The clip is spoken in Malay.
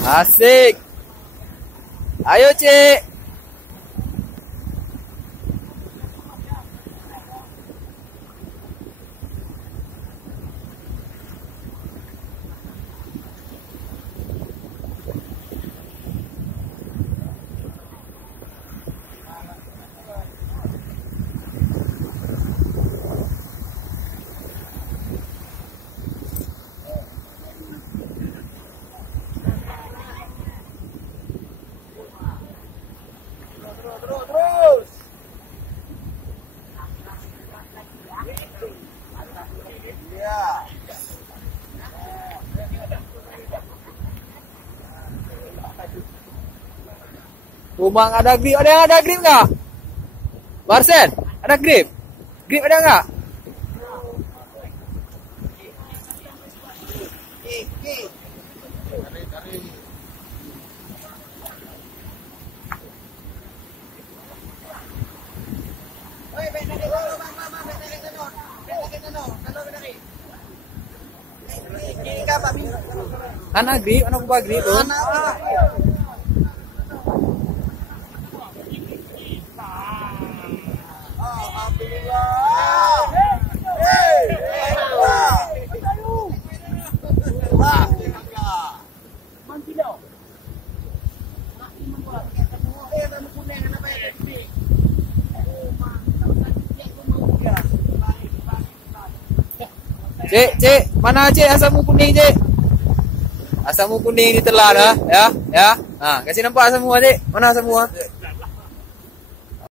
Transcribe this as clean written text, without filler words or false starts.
Asik. Ayo, Cik. Terus. Ya. Rumah ada grip. Ada yang ada grip nggak? Marcel, ada grip? Grip ada nggak? Tarik. Oi, baik tarik dulu, Bang. Baik tarik dulu. Kalau tarik. Ini apa, Bim? Anak grip, anak ubah grip tuh. Alhamdulillah. Hei. Wah. Cik, mana Cik asamu kuning, Cik? Asamu kuning ditelan dah, ya. Ha, kasih nampak asamu, Cik. Mana asamu?